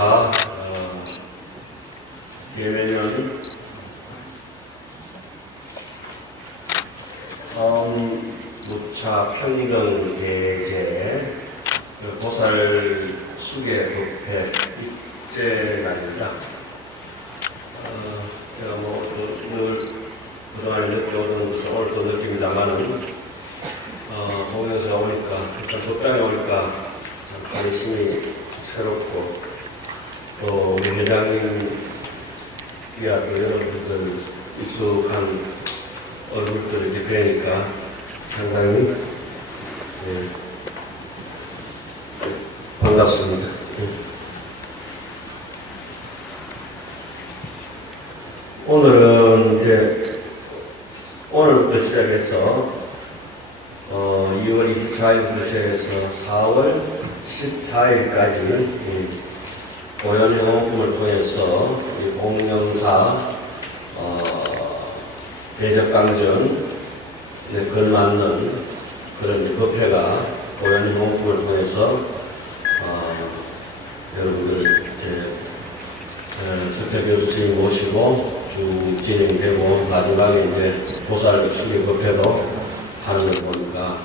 공영사 예외는 무차 편의경 대제 보살 수계 법회 입제날입니다. 제가 늘 그동안 느껴오는 오늘도 느낍니다만은 공영사 오니까 일단 법당에 오니까 참 관심이 새롭고 또 우리 회장님이야 또 여러분들 익숙한 얼굴들을 이렇게 뵈니까 상당히 반갑습니다. 오늘은 이제 오늘부터 시작해서 2월 24일부터 시작해서 4월 14일까지는 고연영업품을 통해서 공영사 대적강전에 걸맞는 그런 법회가 고연영업품을 통해서 여러분들 석회교수 스님 모시고 쭉 진행되고 마지막에 이제 보살 수계 법회도 하는 걸 보니까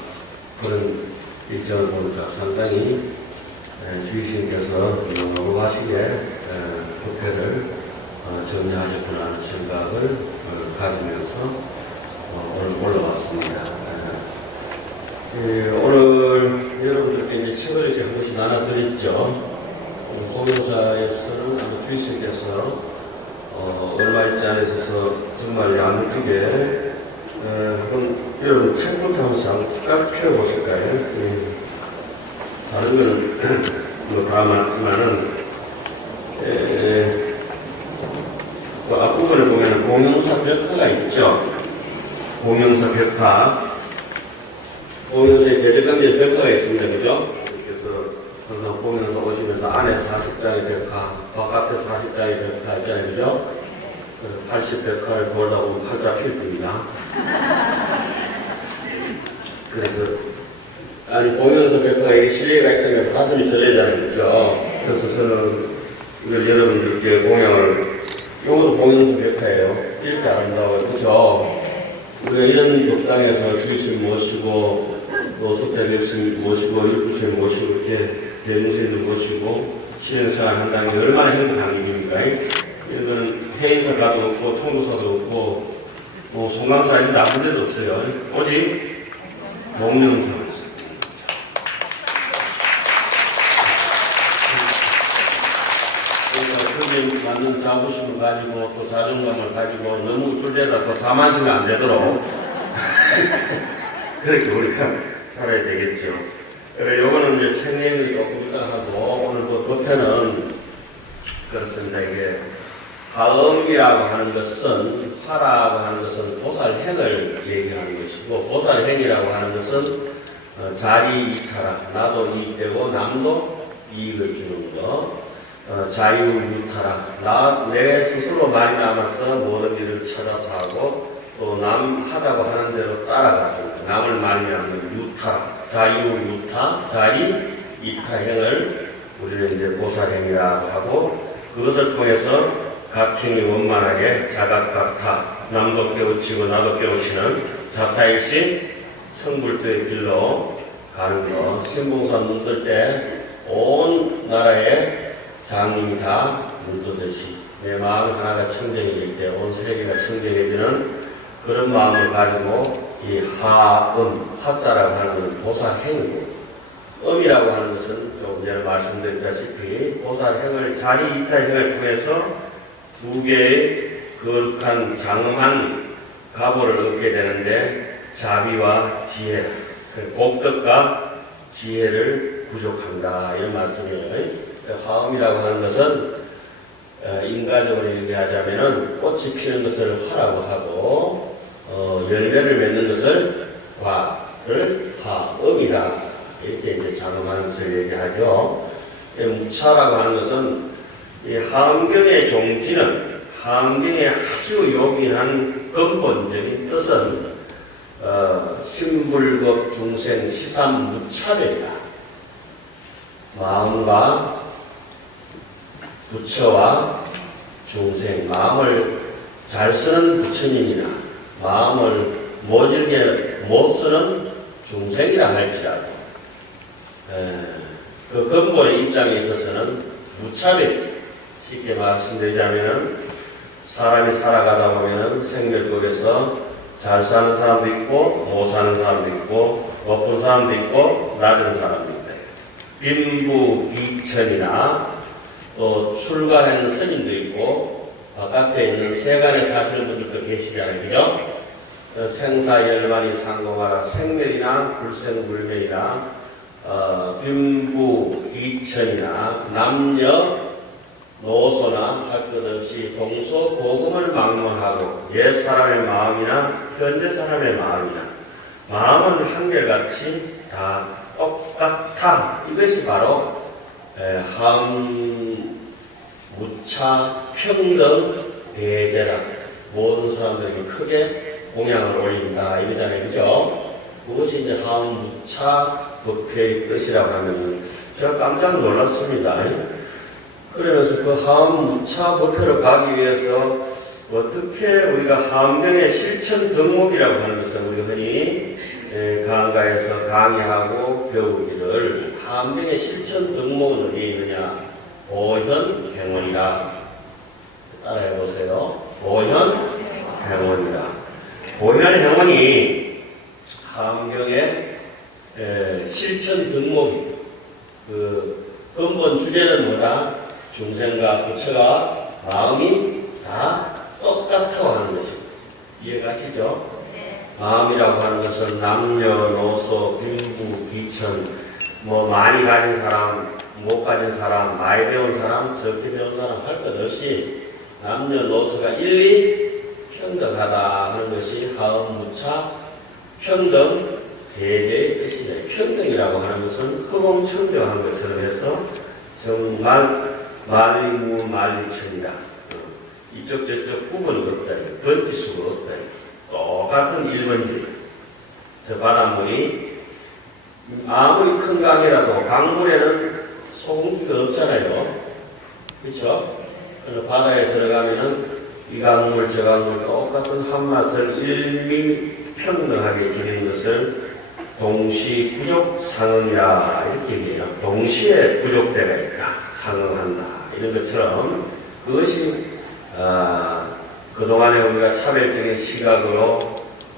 그런 일정을 보니까 상당히 주의스님께서 너무 하시게 법회를 정리하셨구나 하는 생각을 가지면서 오늘 올라왔습니다. 오늘 여러분들께 이제 책을 이렇게 한 번씩 나눠드렸죠. 공영사에서는 아마 주의스님께서 얼마 있지 않아 있어서 정말 야무지게 한번 여러분 책부터 한번 잠깐 펴보실까요? 다른 거는 뭐 다 많지만은 그 앞부분에 보면 공영사 벽화가 있죠. 공영사 벽화. 공영사에 대적강전 벽화가 있습니다. 그죠? 그래서 항상 공영사 오시면서 안에 40장의 벽화, 바깥에 40장의 벽화 있잖아요. 그죠? 80벽화를 돌다 보면 팔자 필 겁니다. 그래서, 아니, 공영사 벽화에 실내가 있다면 가슴이 설레잖아요. 그죠? 그래서 저는 이걸 여러분들께 공양을, 요것도 공영사 벽화예요. 이렇게 아름다워요. 그죠? 우리가 이런 법당에서 주의스님 모시고, 또 석대교수님 모시고, 일주스님 모시고, 이렇게 대중스님들 모시고, 시행생활 한다는 게 얼마나 행복한 일입니까? 이거는 회의사가도 없고, 통도사도 없고, 뭐, 송강사인데 아무 데도 없어요. 오직, 공영사가 있어요. 그러니까 거기에 맞는 자부심을 가지고, 또 자존감을 가지고, 너무 우쭐대다 또 자만시면 안 되도록, 그렇게 우리가 살아야 되겠죠. 그래, 요거는 이제 책 내용이 조금 이따 하고, 오늘 또 법회는, 그렇습니다. 이게, 화음이라고 하는 것은, 화라고 하는 것은 보살행을 얘기하는 것이고, 보살행이라고 하는 것은 자리 이타라. 나도 이익되고, 남도 이익을 주는 것. 자유유타라. 내 스스로 말미암아서 모든 일을 찾아서 하고, 또 남 하자고 하는 대로 따라가고, 남을 말미암는 유타, 자유유타, 자리 이타행을 우리는 이제 보살행이라고 하고, 그것을 통해서 각행이 원만하게 자각각타, 남도 깨우치고 나도 깨우치는 자타일신 성불도의 길로 가는 것. 신봉산 눈 뜰 때 온 나라의 장님이 다 눈뜨듯이 내 마음 하나가 청정해질 때 온 세계가 청정해지는 그런 마음을 가지고 이 화자라고 하는 것은 보살행이고, 음이라고 하는 것은 조금 전에 말씀드렸다시피 보살행을 자리 이타행을 통해서 두 개의 거룩한 장엄한 가보를 얻게 되는데 자비와 지혜, 복덕과 지혜를 부족한다 이런 말씀이에요. 화음이라고 하는 것은 인과적으로 얘기하자면은 꽃이 피는 것을 화라고 하고 열매를 맺는 것을 화를 화음이라 이렇게 이제 장엄한 것을 얘기하죠. 무차라고 하는 것은 이 화엄경의 종기는 화엄경의 아주 요긴한 근본적인 뜻은 신불급 중생 시삼무차별이다. 마음과 부처와 중생, 마음을 잘 쓰는 부처님이나 마음을 모질게 못 쓰는 중생이라 할지라도 그 근본의 입장에 있어서는 무차별, 쉽게 말씀드리자면은 사람이 살아가다 보면은 생멸국에서 잘 사는 사람도 있고 못 사는 사람도 있고 높은 사람도 있고 낮은 사람도 있다. 빈부귀천이나 또 출가하는 스님도 있고 바깥에 있는 세간에 사시는 분들도 계시잖아요. 그죠? 생사열만이 상공하라. 생멸이나 불생불멸이나 빈부귀천이나 남녀 노소나 할 것 없이 동서고금을 막론하고 옛 사람의 마음이나 현재 사람의 마음이나 마음은 한결같이 다 똑같아. 이것이 바로 무차 평등 대제라. 모든 사람들에게 크게 공양을 올린다 이러잖아요. 그죠? 그것이 이제 무차 법회의 뜻이라고 하면 제가 깜짝 놀랐습니다. 그러면서 그 무차 법회로 가기 위해서 어떻게 우리가 함경의 실천 덕목이라고 하는 것을 우리 흔히 강가에서 강의하고 배우기를 함경의 실천 덕목은 어디에 있느냐? 보현행원이다. 따라해 보세요. 보현행원이다. 보현행원이 함경의 실천 덕목이 그 근본 주제는 뭐다? 중생과 부처가 마음이 다 똑같다고 하는 것입니다. 이해가시죠? 마음이라고 하는 것은 남녀노소 빈부귀천 뭐 많이 가진 사람 못 가진 사람 많이 배운 사람 적게 배운 사람 할 것 없이 남녀노소가 일리 평등하다 하는 것이 하음무차 평등 대제의 뜻입니다. 평등이라고 하는 것은 허공청정한 것처럼 해서 정말 만리무만리천이다. 이쪽 저쪽 구분이 없다. 던질 수가 없다. 똑같은 일본질. 저 바닷물이 아무리 큰 강이라도 강물에는 소금기가 없잖아요. 그렇죠? 바다에 들어가면은 이 강물 저 강물 똑같은 한맛을 일미평등하게 드리는 것을 동시부족 상응이라 이렇게 얘기해요. 동시에 부족대가 있다. 상응한다. 이런 것처럼 그것이 그동안에 우리가 차별적인 시각으로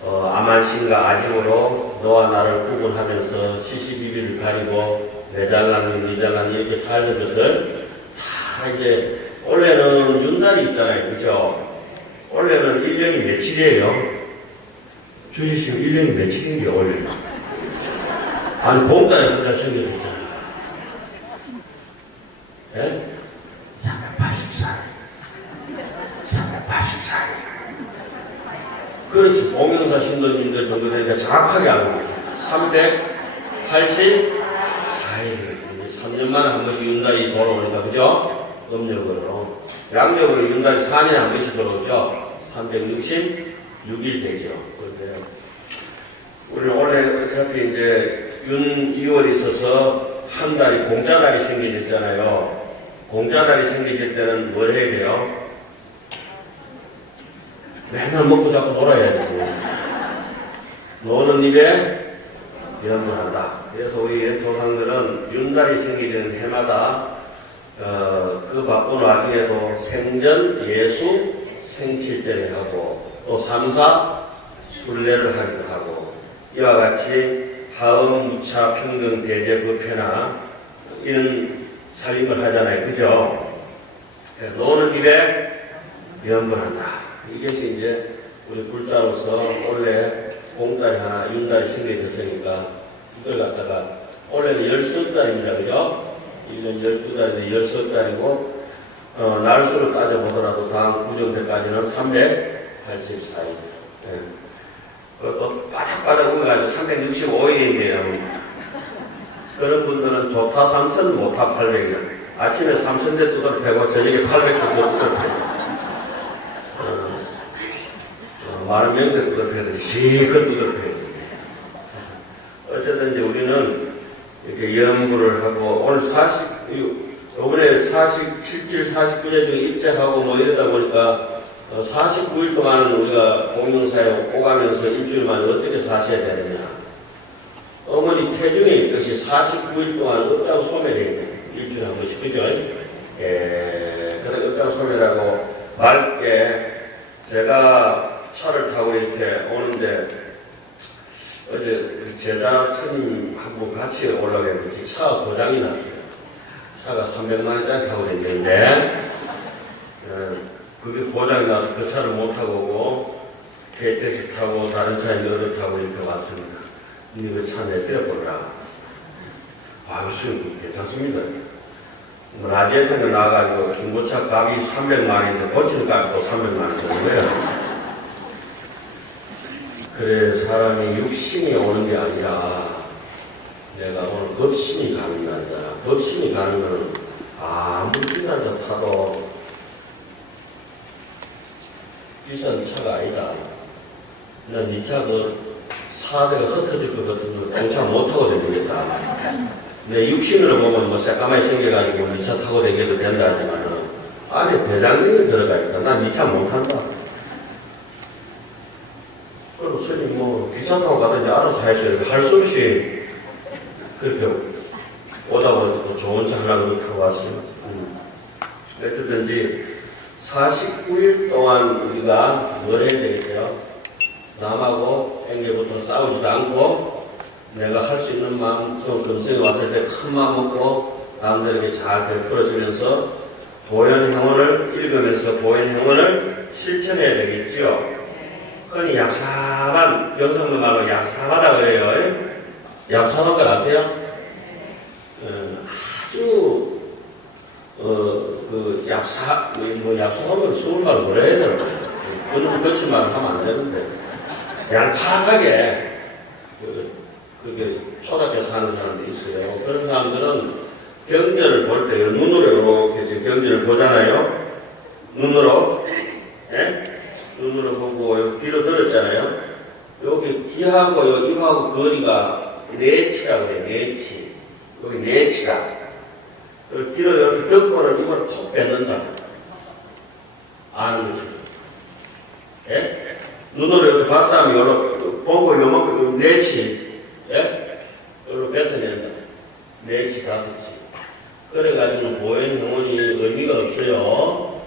아만신과 아집으로 너와 나를 구분하면서 시시비비를 가리고 내장한 위장한 이렇게 살는 것을 다 이제 원래는 윤달이 있잖아요. 그죠? 원래는 1년이 며칠이에요? 주지시면 1년이 며칠인데 원래는 아니 봄달에 혼자 생겨서 있잖아요. 예? 384일. 384일. 그렇지. 봉영사 신도님들 정도 되니까 정확하게 알고 계세요. 384일. 3년 만에 한 번씩 윤달이 돌아오니까, 그죠? 음력으로. 양력으로 윤달이 4년에 한 번씩 돌아오죠? 366일 되죠. 그런데, 우리 원래 어차피 이제 윤 2월이 있어서 한 달이 공짜달이 생겨졌잖아요. 공짜달이 생겨질 때는 뭘 해야 돼요? 맨날 먹고 자꾸 놀아야 되고 노는 입에 연불한다. 그래서 우리 조상들은 윤달이 생기는 해마다 그 바쁜 와중에도 생전 예수 생칠절에 하고 또 삼사 순례를 하기도 하고 이와 같이 하음 무차 평등 대제 법회나 이런 살림을 하잖아요. 그죠? 노는 입에 연불한다. 이것이 이제 우리 불자로서 원래 공달이 하나, 윤달이 생겨졌으니까 이걸 갖다가 올해는 10달입니다. 그죠? 1년 12달인데 10달이고 날수를 따져보더라도 다음 구정때까지는 384일. 그것도 바닥바닥 우겨가지고 365일인데요. 그런 분들은 좋다 3,000, 못다 800이요. 아침에 3,000대 두드러 패고 저녁에 800대 두드러 패고 많은 명절 두드러 패듯이 실컷 두드러 패고 어쨌든 이제 우리는 이렇게 연구를 하고 오늘 요번에 47질 49제 중에 입제하고 뭐 이러다 보니까 49일 동안은 우리가 공동사에 오가면서 일주일 만에 어떻게 사셔야 되느냐. 어머니 태중에 있듯이 49일 동안 업장 소멸이 일주일에 한 번씩, 그죠? 그래, 업장 소멸하고 맑게 제가 차를 타고 이렇게 오는데 어제 제자 스님 한 분 같이 올라가는데 차가 고장이 났어요. 차가 300만 원짜리 타고 다니는데 그게 고장이 나서 그 차를 못 타고 오고 KTX 타고 다른 차에 여러 타고 이렇게 왔습니다. 근데 그 차 내빼보라. 아유, 스님 괜찮습니다. 라디에이터가 나와가지고 중고차 값이 300만 원인데 고치는 값이 또 300만 원 되는 거예요. 그래, 사람이 육신이 오는 게 아니라 내가 오늘 법신이 가는 게 아니라 법신이 가는 거는 아무리 비싼 차 타도 비싼 차가 아니다. 난 네 차 그 사대가 흩어질 것 같은 거 동차 못 타고 다니겠다. 내 육신으로 보면 뭐 새까맣게 생겨가지고 네 차 타고 다녀도 된다 하지만은 안에 대장경이 들어가 있다. 난 네 차 못 탄다. 그리고 스님 뭐 기차 타고 가든지 알아서 하셔야 할 수 없이 그렇게 오다 보니까 또 좋은 차 하나 타고 왔어요. 어쨌든지 49일 동안 우리가 뭘 해야 되겠어요? 남하고 땡겨부터 싸우지도 않고 내가 할 수 있는 만큼 금생에 왔을 때 큰 마음 먹고 남들에게 잘 베풀어주면서 보현행원을 읽으면서 보현행원을 실천해야 되겠지요. 흔히 약사만, 경상도 말로 약사하다 그래요. 약사한 걸 아세요? 아주 그 약사, 뭐 약사하면 스물말 뭐라 해야 되나? 그런 거친 말을 하면 안 되는데 양파하게 그렇게 초답게 사는 사람들이 있어요. 그런 사람들은 경전을 볼 때 눈으로 이렇게 지금 경전을 보잖아요. 눈으로, 예? 눈으로 보고 여기 귀로 들었잖아요. 여기 귀하고 여기 입하고 거리가 내치라고 그래요. 내치. 여기 내치라. 여기 귀로 이렇게 듣고는 이걸 톡 뱉는다. 아는 거지. 예? 눈으로 이렇게 봤다면 요렇게 보고 요만큼 내치. 예? 요로 뱉어낸다. 내치 다섯치. 그래가지고 보현행원이 의미가 없어요.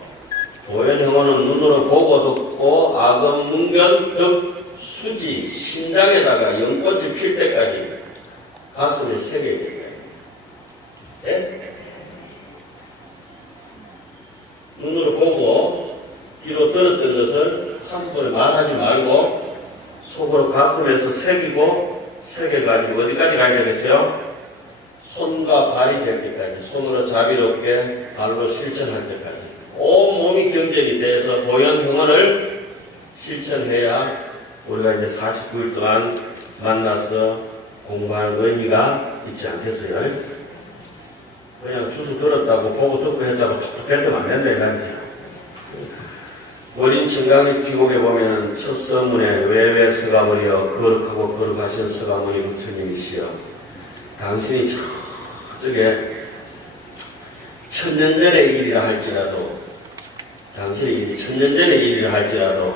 보현행원은 눈으로 보고 듣고 아금, 문견, 덕, 수지, 심장에다가 연꽃이 필 때까지 가슴에 새겨야 돼요. 예? 눈으로 보고 귀로 들었던 것을 한꺼번에 말하지 말고 속으로 가슴에서 새기고 새겨가지고 어디까지 가야 되겠어요? 손과 발이 될 때까지, 손으로 자비롭게 발로 실천할 때까지 온몸이 경전이 돼서 보현행원을 실천해야 우리가 이제 49일 동안 만나서 공부하는 의미가 있지 않겠어요? 그냥 수술 들었다고 보고 듣고 했다고 툭툭 뱉으면 안 된다 이거지. 어린 청강의 기곡에 보면 첫 서문에 외외 서가모니여 거룩하고 거룩하신 서가모니 부처님이시여 당신이 저쪽에 천년 전의 일이라 할지라도 당신의 일이 천년 전의 일이라 할지라도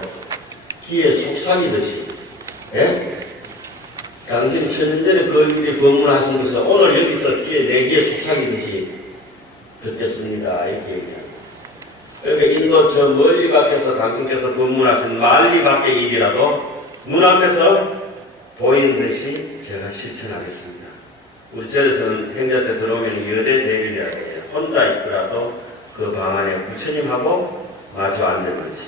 귀에 속삭이듯이 예? 당신이 천년 전에 그 일이 법문하신 것을 오늘 여기서 내 귀에 속삭이듯이 듣겠습니다. 이렇게 얘기합니다. 그러니까 인도 저 멀리 밖에서 당신께서 법문하신 말리 밖의 일이라도 눈앞에서 보이는 듯이 제가 실천하겠습니다. 우리 절에서는 행자 때 들어오면 여대 대리라 해요. 혼자 있더라도 그 방 안에 부처님하고 마주 앉으면서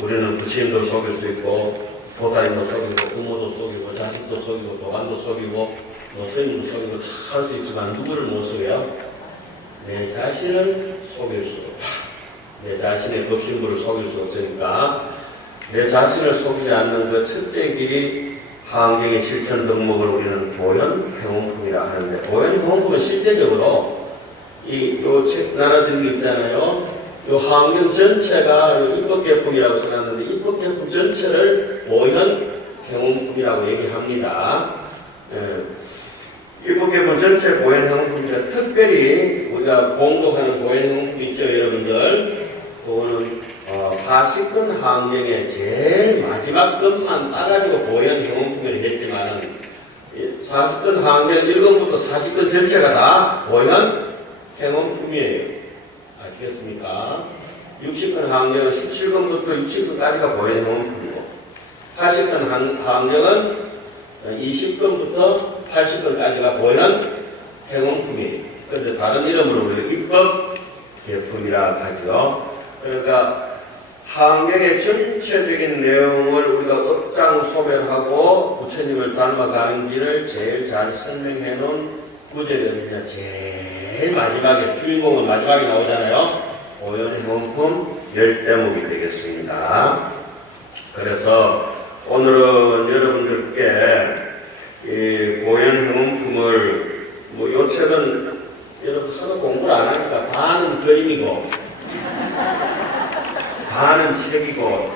우리는 부처님도 속일 수 있고 보살님도 속이고 부모도 속이고 자식도 속이고 도반도 속이고 뭐 스님도 속이고 다 할 수 있지만 누구를 못 속여요? 내 자신을 속일 수 없다. 내 자신의 법신부를 속일 수 없으니까 내 자신을 속이지 않는 그 첫째 길이 하안경의 실천 덕목을 우리는 보현행원품이라 하는데 보현행원품은 실제적으로 요 책 나눠드린 게 있잖아요. 요 하안경 전체가 입법개품이라고 써놨는데 입법개품 전체를 보현행원품이라고 얘기합니다. 입법개품 전체 보현행원품인데 특별히 우리가 공독하는 보행용품 있죠, 여러분들? 그거는 40근 환경의 제일 마지막 것만 따가지고 보행용품을 했지만 40근 환경 1근부터 40근 전체가 다 보행용품이에요. 아시겠습니까? 60근 환경은 17근부터 60근까지가 보행용품이고 80근 환경은 20근부터 80근까지가 보행용품이에요. 그런데 다른 이름으로 우리가 입법 제품이라 하죠. 그러니까 환경의 전체적인 내용을 우리가 업장 소멸하고 부처님을 닮아가는지를 제일 잘 설명해 놓은 구절이 어디냐. 제일 마지막에 주인공은 마지막에 나오잖아요. 보현행원품 10대목이 되겠습니다. 그래서 오늘은 여러분들께 이 보현행원품을 요 책은 여러분 하도 공부를 안 하니까 반은 그림이고 반은 책이고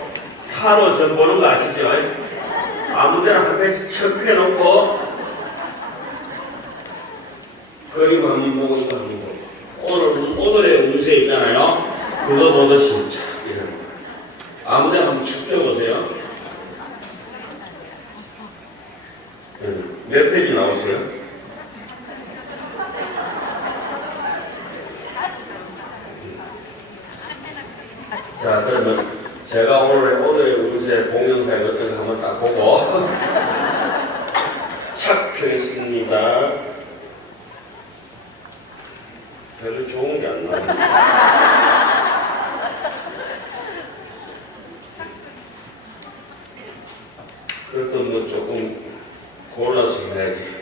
타로 점 보는 거 아시죠? 아무데나 한 페이지 척 해놓고 그림 한번 보고 이거 한번 보고 오늘의 운세 있잖아요. 그거 보듯이 참 이런 아무데나 한번 척 펴보세요. 몇 페이지 나오세요? 자, 그러면 제가 오늘의 운세 공명사에 어떤 거 한번 딱 보고 착 펴겠습니다. 별로 좋은 게 안 나와요. 그래도 뭐 조금 골라서 해야지.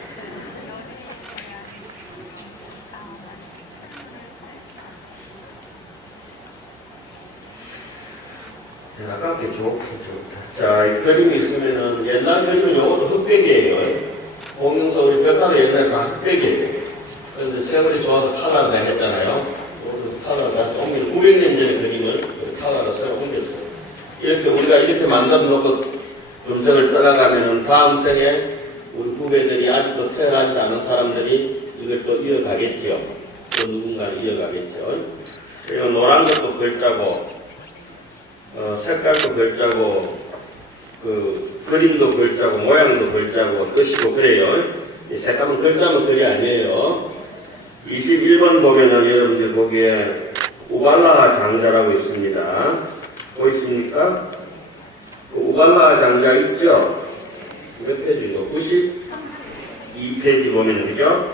아깝게 좋다. 자, 이 그림이 있으면은 옛날 그림은 요것도 흑백이에요. 공명사 우리 벽화도 옛날에 다 흑백이에요. 그런데 세월이 좋아서 카라가 했잖아요. 요것도 카라가 옮겨 900년 전의 그림을 카라가 새로 옮겼어요. 이렇게 우리가 이렇게 만들어 놓고 금생을 떠나가면은 다음 생에 우리 후배들이 아직도 태어나지 않은 사람들이 이걸 또 이어가겠죠. 또 누군가는 이어가겠죠. 그리고 노란 것도 글자고 색깔도 글자고, 그림도 글자고, 모양도 글자고, 뜻이고, 그래요. 이 색깔은 글자는 글이 아니에요. 21번 보면은 여러분들 거기에 우발라 장자라고 있습니다. 보이십니까? 우발라 장자 있죠? 몇 페이지죠? 92페이지 보면, 그죠?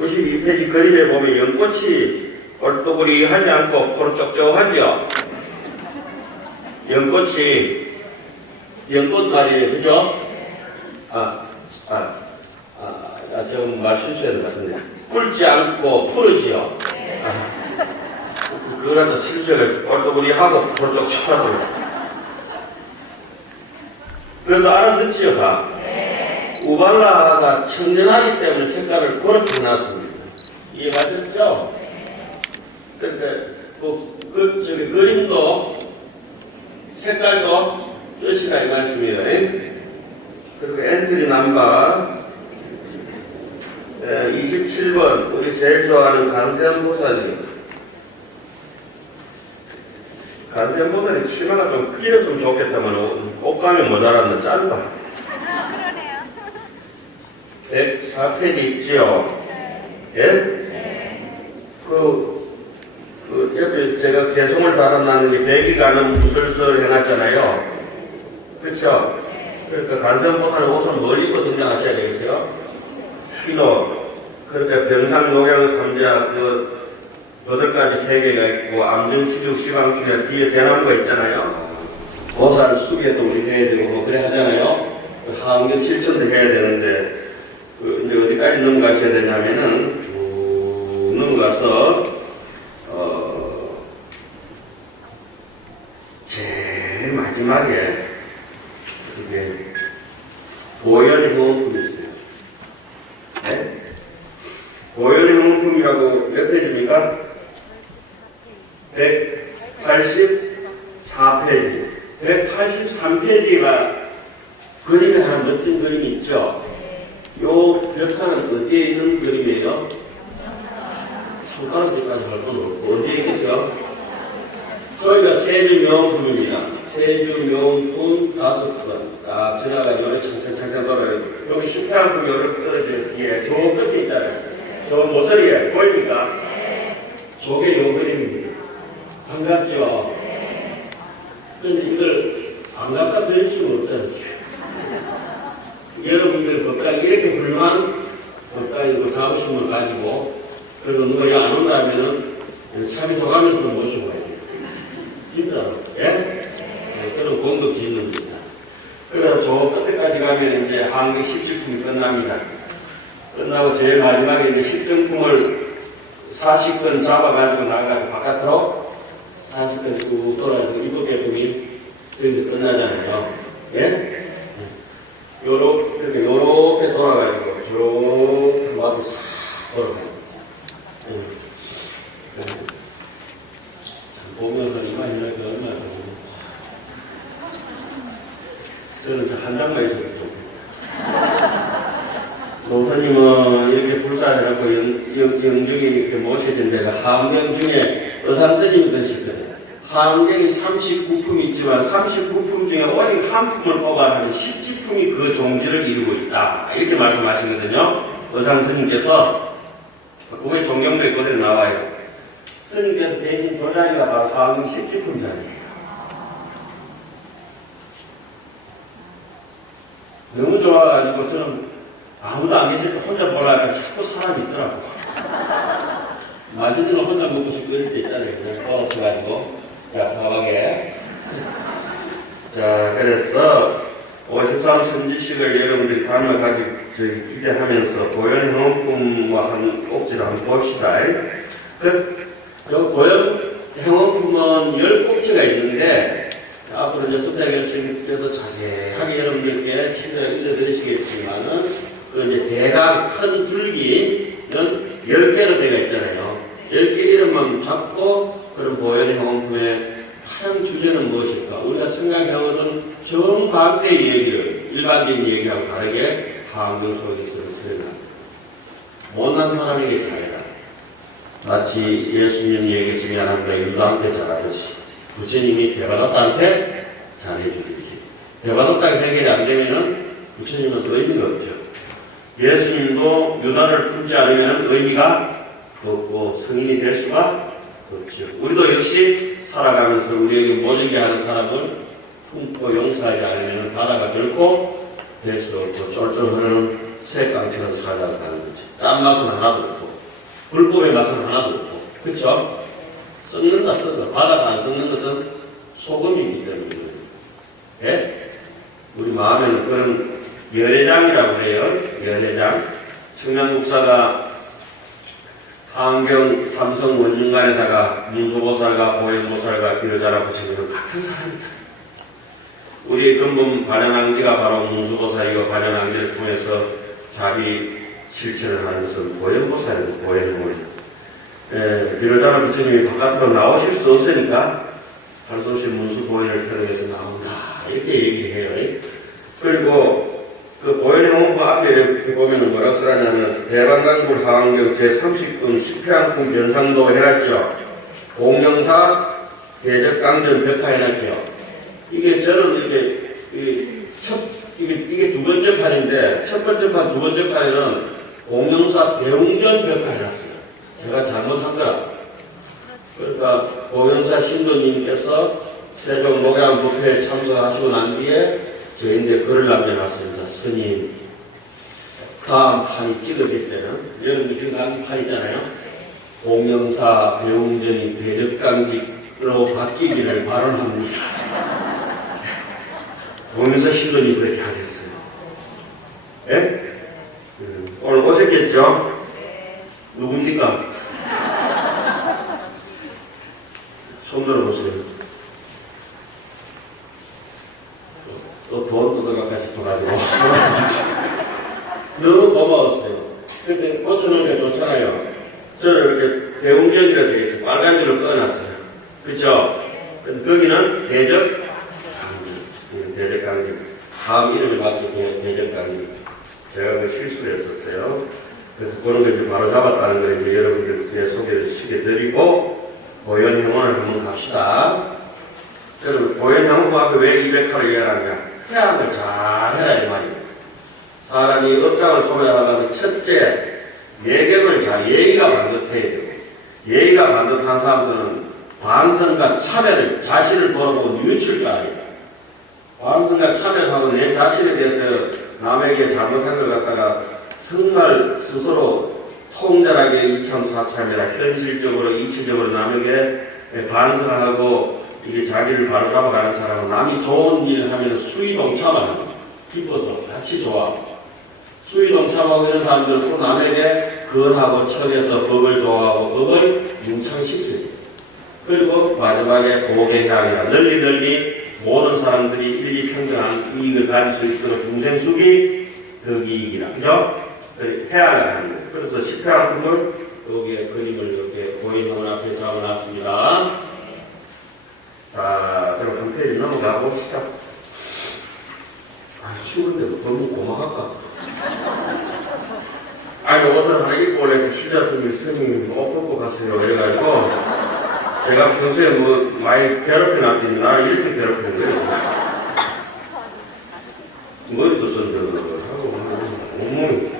92페이지 그림에 보면 연꽃이 얼토구리하지 않고 코로 쩍쩍하죠? 연꽃 말이에요. 그죠? 좀 말 실수했는 것 같은데. ful지 않고 푸르지요. 그거라도 실수를 얼토구리하고 코로 쩍쩍하고. 그래도 알아듣지요, 봐. 우발라가 청년하기 때문에 색깔을 그렇게 해놨습니다. 이해가셨죠? 그러니까, 저기 그림도 색깔도 뜻이가 이 말씀이에요. 그리고 엔트리 넘버 27번 우리 제일 좋아하는 간세음보살이 간세음보살이 치마가 좀 길었으면 좋겠다면 옷감이 모자랐는데 짧아. 104페이지 있지요? 예? 옆에 제가 개성을 달아나는 게 백이가는 무술설 해놨잖아요. 그쵸? 그러니까 간선보살은 옷은 뭘 입고 등장하셔야 되겠어요? 흰옷. 그러니까 병상 노경 삼자 8가지 세계가 있고 암전치주 시방추야 뒤에 대나무가 있잖아요. 보살 수계도 우리 해야 되고 뭐 그래 하잖아요. 하원경 실천도 해야 되는데 이제 어디까지 넘어가셔야 되냐면은 쭉 넘어가서 제일 마지막에 이게 보현행원품이 있어요. 네? 보현행원품이라고 몇 페이지입니까? 184페이지. 183페이지가 그림에 하나 멋진 그림이 있죠? 요 벽화는 어디에 있는 그림이에요? 손가락질까지 할 건 없고, 언제 얘기했어요? 저희가 세주명품입니다. 세주명품 5건. 딱 지나가지고 창창창창 돌아요. 여기 실패한품 요렇게 떨어져 뒤에 저 끝에 있잖아요. 저 모서리에 보입니까? 저게 요 그림입니다. 반갑죠? 근데 이걸 안 갖다 드릴 수는 없잖아요. 여러분들 법당에 이렇게 훌륭한 법당에 그 자부심을 가지고 그리고 누가 안 온다면은 참이 도가면서도 모시고 가야 돼요. 진짜, 예? 네, 그런 공덕 짓는 겁니다. 그래서 저 끝에까지 가면 이제 한국 17품이 끝납니다. 끝나고 제일 마지막에 이제 10정품을 40건 잡아가지고 나가고 바깥으로 40건 쭉 돌아서 입법계품이 여기서 끝나잖아요. 예? 요렇게 돌아가지고 쭉 마구 싹 돌아가요. 보면서 이만 이렇게 얼마나 저는 한 장만 있어도 노사님은 이렇게 불사해갖고 영중이 이렇게 모셔진 데가 하암경 중에 의상스님이 드셨거든요. 하암경이 39품 있지만 39품 중에 오직 한 품을 뽑아내는 10지품이 그 종지를 이루고 있다. 이렇게 말씀하시거든요. 의상스님께서 그게 종경도에 그대로 나와요. 스님께서 대신 조자리가 바로 하암경 10지품이잖아요. 너무 좋아가지고 저는 아무도 안 계실 때 혼자 보려니까 자꾸 사람이 있더라고. 마지막에 혼자 먹고 싶고 이럴 때 있잖아요. 그냥 떨어져가지고. 자, 사방에. 자, 그래서 53 선지식을 여러분들이 다음에 가지 기대하면서 고연 행원품과 한 꼭지를 한번 봅시다. 그 고연 행원품은 10꼭지가 있는데, 앞으로 이제 석자 교수님께서 자세하게 여러분들께 친절하게 읽어드리시겠지만은, 그 이제 대강 큰 줄기는 10개로 되어 있잖아요. 10개 이름만 잡고, 그런 고연 행원품의 가장 주제는 무엇일까? 우리가 생각해오는 정반대 얘기를, 일반적인 얘기하고 다르게 하암경 속에서 설명합니다. 못난 사람에게 잘해라. 마치 예수님 얘기에서 미안합니다. 유다한테 잘하듯이. 부처님이 대바다한테 잘해주듯이. 대바다가 해결이 안 되면은 부처님은 의미가 없죠. 예수님도 유다를 품지 않으면 의미가 없고 성인이 될 수가 없죠. 우리도 역시 살아가면서 우리에게 모질게 하는 사람을 품고 용서하지 않으면 바다가 결코 될 수 없고 쫄쫄 흐르는 새깡처럼 살아가는 거죠. 짠맛은 하나도 없고 불법의 맛은 하나도 없고 그렇죠? 썩는다 썩어. 바다가 안 썩는 것은 소금이기 때문에 예? 우리 마음에는 그런 열애장이라고 해요. 열애장. 청량국사가 하암경 삼성 원륜관에다가 문수보살과 보현보살과 비로자라고 지금 같은 사람이다. 우리 근본 발현왕지가 바로 문수보살이고 발현왕지를 통해서 자비 실천을 하는 것은 보현보살이고 보현보살이고 비로자라 부처님이 바깥으로 나오실 수 없으니까 할 수 없이 문수보현을 통해서 나온다. 이렇게 얘기를 해요. 그리고 그 보현행원부 앞에 이렇게 보면 뭐라고 써놨냐면 대방강불 하암경 제30분 10회항품 변상도 해놨죠. 공경사 대적강전 벽화 해놨죠. 이게 저는 이게 두 번째 판인데 첫 번째 판, 두 번째 판에는 공경사 대웅전 벽화 해놨어요. 제가 잘못한 거라. 그러니까 공경사 신도님께서 세종 목양 부패에 참석하시고 난 뒤에 저희인데 글을 남겨놨습니다. 스님, 다음 판이 찍어질 때는, 여러분 지금 다음 판 있잖아요. 공영사 배웅전이 대적강직으로 바뀌기를 발언합니다. 공영사 신도님 그렇게 하셨어요. 예? 오늘 오셨겠죠? 누굽니까? 손 들어보세요. 또 돈 뜯어갈까 싶어가지고 너무 고마웠어요. 근데 5,000원이면 좋잖아요. 저는 이렇게 대웅전이라 되겠어요. 빨간 줄로 꺼놨어요. 그쵸? 거기는 대적강직. 대적강직. 다음 이름을 받게 대적강직. 제가 그 실수를 했었어요. 그래서 그런 걸 이제 바로 잡았다는 걸 이제 여러분들께 소개를 시켜드리고, 보현형언을 한번 갑시다. 그럼 보현형언 앞에 왜 200화를 이해하느냐? 해양을 잘 해라, 이 말이에요. 사람이 업장을 소개하려면 첫째, 예격을 잘, 예의가 반듯해야 되고, 예의가 반듯한 사람들은 반성과 차별을, 자신을 돌아보고 뉘우칠 줄 알아요. 반성과 차별하고 내 자신에 대해서 남에게 잘못한 걸 갖다가 정말 스스로 통렬하게 이참사참이라 현실적으로 이치적으로 남에게 반성하고 이게 자기를 바로 잡아가는 사람은 남이 좋은 일을 하면 수의동참하는 기뻐서 같이 좋아하고, 수의동참하고 이런 사람들은 또 남에게 건하고 척해서 법을 좋아하고 법을 융창시켜요. 그리고 마지막에 보계해양이라 널리 모든 사람들이 일리평등한 이익을 가질 수 있도록 중생수기 덕이익이라, 그죠? 해양을 하는 거예요. 그래서 10회 같은 걸 여기에 그림을 이렇게 보이는 앞에 잡아놨습니다. 자, 그럼 한 페이지 넘어가 봅시다. 아, 추운데도 너무 고마할까? 아니, 옷을 하나 입고 원래 시자스님 스님 옷 벗고 가세요. 이래가지고, 제가 평소에 뭐 많이 괴롭혀놨더니 나를 이렇게 괴롭히는 거예요, 진짜. 머리도 선들하고, 온몸이.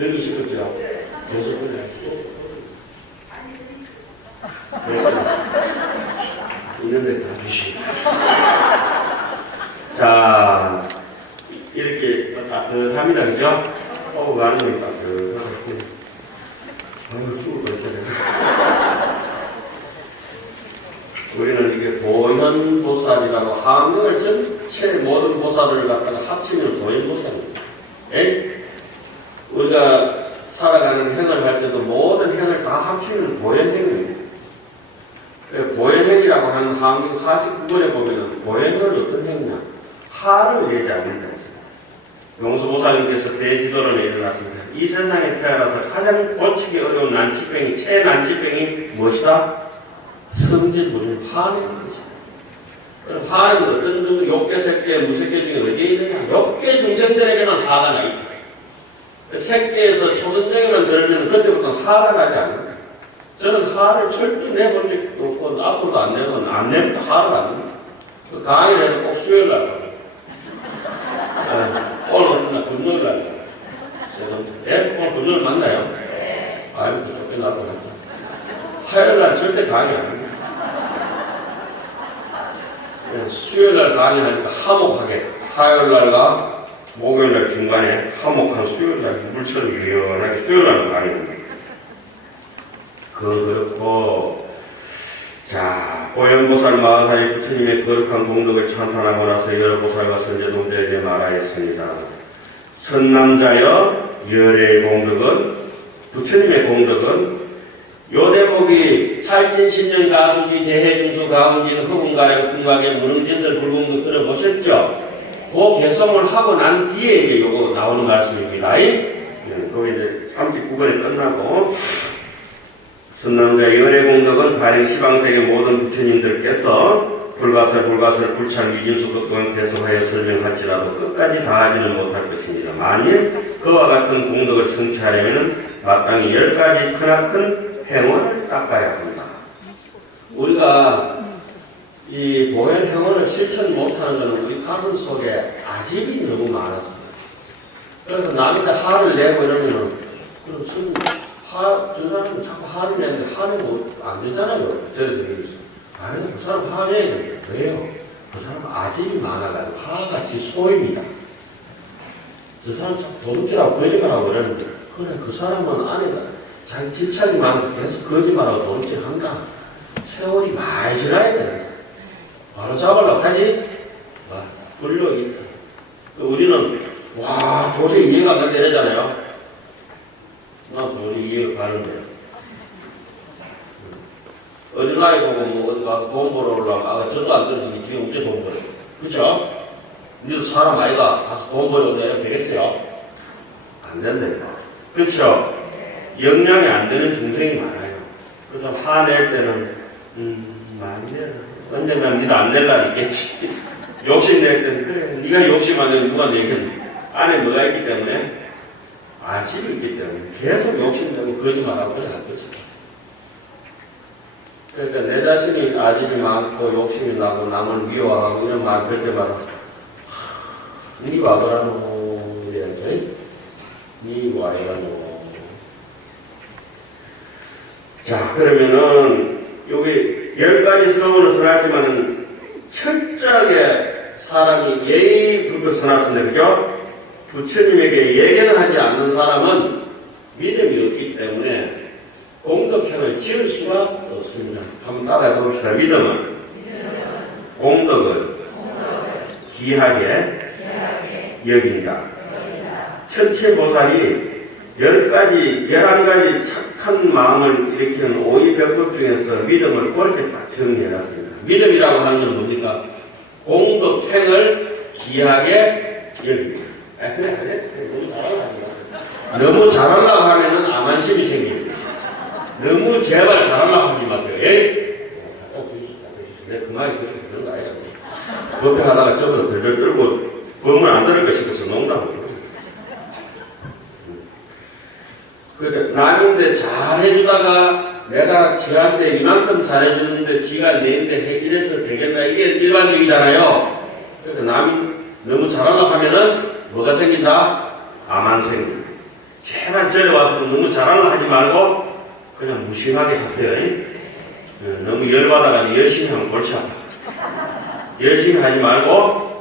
열기 싶었죠? 계속 그래. 이런데 다 주시. 자, 이렇게 따뜻합니다, 그죠? 가는 건 따뜻하고. 아유, 죽을 뻔했잖아요. 우리는 이게 보현보살이라고 한글 전체 모든 보살을 갖다가 합치면 보현보살입니다. 에? 우리가 살아가는 행을 할 때도 모든 행을 다 합치면 보현행입니다. 보현행이라고 하는 한국 49번에 보면은 보현행은 어떤 행이냐? 화를 내지 않는다 했습니다. 용수보살님께서 대지도론에 일어났습니다. 이 세상에 태어나서 가장 고치기 어려운 난치병이, 최난치병이 무엇이다? 성질부린 화내는 것이다. 그럼 화는 어떤 정도 욕계, 색계, 무색계 중에 어디에 있느냐? 욕계 중생들에게는 화가 나 있다. 색계에서 초선정에만 들으면 그때부터 화가 나지 않는다. 저는 화를 절대 내본 적이 없고 앞으로도 안 내면 안 내면 화를 안 냅니다. 그 강의를 해도 꼭 수요일 날 합니다. 오늘 어떤 날 금요일 날 합니다. 예? 오늘 금요일 만나요? 아이고 좋게 나도 했다. 화요일 날 절대 강의 안 합니다. 수요일 날 강의하니까 화목하게 화요일 날과 목요일 날 중간에 화목한 수요일 날 물처럼 유연하게 수요일 날 강의합니다. 그렇고, 자, 보현보살 마하사의 부처님의 거룩한 공덕을 찬탄하고 나서 여러 보살과 선제동들에게 말하였습니다. 선남자여, 열의 공덕은, 부처님의 공덕은, 요 대목이 찰진신년 가수기 대해중수 가운진 허군가량 풍막의 무능진설 불공도 들어보셨죠? 그 개성을 하고 난 뒤에 이제 요거 나오는 말씀입니다. 거기 이제 39번에 끝나고, 선남자 열의 공덕은 가령 시방세계 모든 부처님들께서 불가설 불찰 이진수 극동을 계속하여 설명할지라도 끝까지 다하지는 못할 것입니다. 만일 그와 같은 공덕을 성취하려면 마땅히 10가지 크나큰 행원을 닦아야 한다. 우리가 이 보현 행원을 실천 못하는 것은 우리 가슴 속에 아집이 너무 많았습니다. 그래서 남한테 화를 내고 이러면은 그럼 저 사람은 자꾸 화를 내는데 화내면 안 되잖아요. 저희들이. 아니, 그 사람 화내야 돼. 왜요? 그 사람은 아집이 많아가지고 화같이 소입니다. 저 사람 자꾸 도둑질하고 거짓말하고 그러는데, 그래, 그 사람은 안에가 자기 집착이 많아서 계속 거짓말하고 도둑질 한다. 세월이 많이 지나야 된다. 바로 잡으려고 하지? 불려 있다. 우리는, 와, 도저히 이해가 안 간다 이러잖아요. 난 도저히 이해가 가는데. 어디 나이 보고 뭐 어디 가서 돈 벌어 오려면 저도 안 떨어지니 지금 언제 돈 벌어? 그죠? 니도 사람 아이가 가서 돈 벌어 내면 되겠어요? 안 된다니까. 그렇죠? 역량이 안 되는 중생이 많아요. 그래서 화낼 때는 많이 내라. 언젠가 니도 안 낼 날 있겠지. 욕심 낼 때는 그래. 니가 욕심하면 누가 내겠니? 안에 뭐가 있기 때문에? 아집이 있기 때문에 계속 욕심내고 거짓말하고 그래 할 거지. 그러니까 내 자신이 아집이 많고 욕심이 나고 남을 미워하고 이런 말 들 때마다 니 와그라노 이래야지. 니 와이라노. 자, 그러면은 여기 10가지 성원을 써놨지만은 철저하게 사람이 예의부터 써놨습니다. 그죠? 부처님에게 예견을 하지 않는 사람은 믿음이 없기 때문에 공덕행을 지을 수가 없습니다. 한번 따라해 봅시다. 믿음은 공덕을 귀하게 여긴다. 천체보살이 11가지 착한 마음을 일으키는 오이백법 중에서 믿음을 옳게 딱 정리해놨습니다. 믿음이라고 하는 건 뭡니까? 공덕행을 귀하게 여깁니다. 그래. 너무 잘하려고 너무 잘하려고 하면은 암안심이 생기는 거지. 너무 제발 잘하려고 하지 마세요. 예? 내가 그 말이 그런 거 아니야. 그렇게 하다가 저보다 덜덜 떨고 법문 안 들을 거 싶어서 농담을. 그래, 남인데 잘해주다가 내가 지한테 이만큼 잘해주는데 지가 내인데 이래서 되겠다. 이게 일반적이잖아요. 그러니까 남이 너무 잘하려고 하면은 뭐가 생긴다? 암안 생긴다. 제발 저리 와서 너무 잘하려고 하지 말고 그냥 무심하게 하세요. 너무 열받아가지고 열심히 하면 골치 아파. 열심히 하지 말고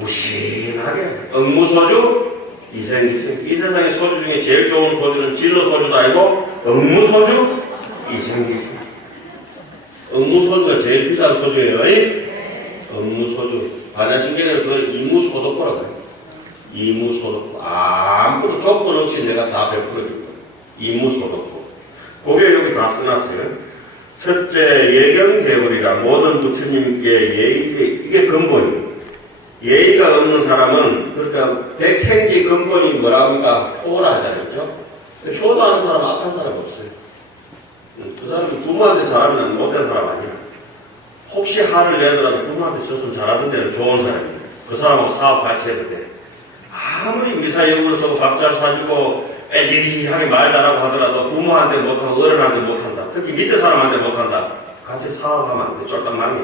무심하게. 응무소주, 이생기생. 이 세상에 소주 중에 제일 좋은 소주는 진로 소주도 아니고 응무소주, 이생기생. 응무소주가 제일 비싼 소주예요. 응무소주. 반야신경에는 그걸 이무소독고라고 해요. 이무소독고. 아무것도 조건 없이 내가 다 베풀어줄 거예요. 이무소독고. 그게 여기 다 써놨어요. 첫째, 예경개울이라 모든 부처님께 예의, 이게 근본이에요. 예의가 없는 사람은, 그러니까 백행지 근본이 뭐랍니까? 효라 하잖아요. 그죠? 효도하는 사람은 악한 사람 없어요. 그 사람이 부모한테 잘하면 못된 사람 아니야. 혹시 화를 내더라도 부모한테 줬으면 잘하던 데는 좋은 사람이에요. 그 사람하고 사업 같이 해도 돼. 아무리 미사여구를 써고 밥 잘 사주고 애지기하게 말 잘하고 하더라도 부모한테 못하고 어른한테 못한다. 특히 밑에 사람한테 못한다. 같이 사업하면 안 돼. 쫄딱 망해.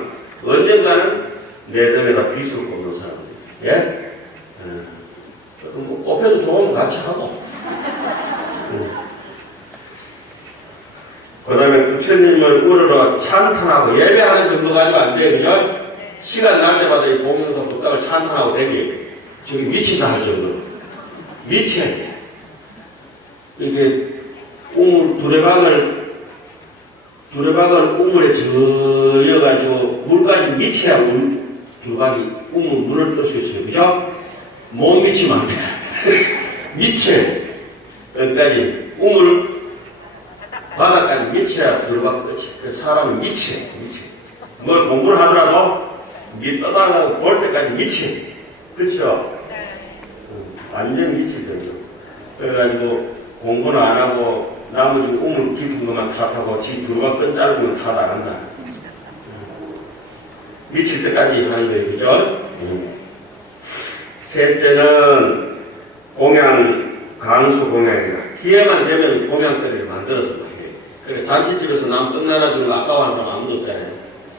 언젠가는 내 등에다 빚을 꼽는 사람들. 예? 뭐 꼽혀도 좋으면 같이 하고. 그 다음에 부처님을 우러러 찬탄하고 예배하는 정도 가지고 안 돼요. 그죠? 시간 날 때마다 보면서 부탁을 찬탄하고 다니고. 저기 미친다 할 정도로. 미쳐. 이게 두레박을 우물에 젖어가지고 물까지 미쳐야 두레박이 우물 물을 뜰 수 있어요. 그죠? 못 미치면 안 돼. 미쳐. 여기까지 우물 바닥까지 미쳐야 두레박 끝이. 그 사람은 미쳐. 뭘 공부를 하더라도 떠달라고 볼 때까지 미쳐. 그렇죠? 완전 미칠 정도. 그래가지고 공부는 안 하고 나머지 우물 깊은 것만 탓하고 지 두루가 끈 짧은 건 탓 안 한다. 미칠 때까지 하는 거예요. 그죠? 셋째는 강수 공양이다. 기회만 되면 공양거리를 만들어서 해요. 그러니까 잔치집에서 남 끝나라 주는 거 아까워하는 사람 아무도 없잖아요.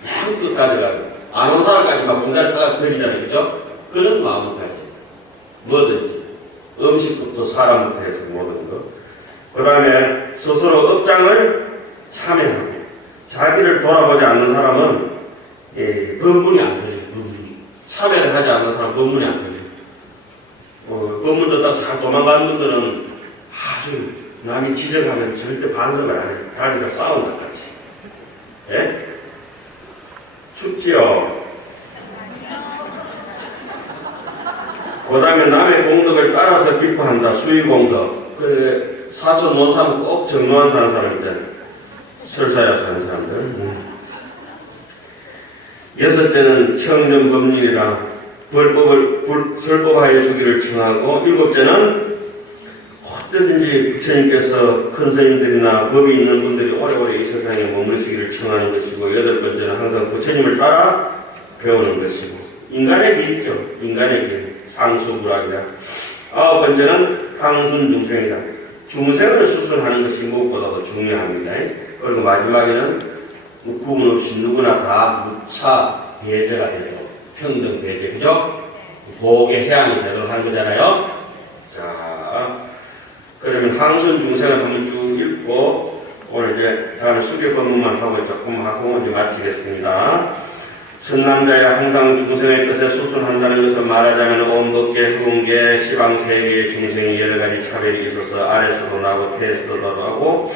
그냥 끝까지 가고 안 온 사람까지 막 공달 사가 드리잖아요. 그죠? 그런 마음까지. 뭐든지. 음식부터 사람부터 해서 모든 것. 그 다음에 스스로 업장을 참여하고 자기를 돌아보지 않는 사람은 법문이 안 들려요. 참여를 하지 않는 사람은 법문이 안 들려요. 법문 듣다가 싹 도망가는 분들은 아주 남이 지적하면 절대 반성을 안 해요. 자기가 싸운다까지. 예? 춥지요? 그 다음에 남의 공덕을 따라서 기뻐한다. 수의공덕. 그 사촌 논사는 꼭 정로한 사는 사람 있잖아요. 설사야 사는 사람들. 여섯째는 청렴법률이라 설법하여 주기를 청하고, 일곱째는 어쩌든지 부처님께서 큰 스님들이나 법이 있는 분들이 오래오래 이 세상에 머무시기를 청하는 것이고, 여덟 번째는 항상 부처님을 따라 배우는 것이고, 인간의 길이죠. 인간의 길. 상수불학이라. 아홉 번째는 황순 중생이다. 중생을 수순하는 것이 무엇보다도 중요합니다. 그리고 마지막에는 구분 없이 누구나 다 무차 대제가 되고 평등 대제, 그죠? 복의 해양이 되도록 하는 거잖아요. 자, 그러면 황순 중생을 한번 쭉 읽고 오늘 이제 다음에 수교 본문만 하고 조금 하고 이제 마치겠습니다. 선남자야 항상 중생의 것에 수순한다는 것을 말하자면 온법계, 흑계, 시방세계의 중생이 여러가지 차별이 있어서 아래서도 나고 태에서도 나고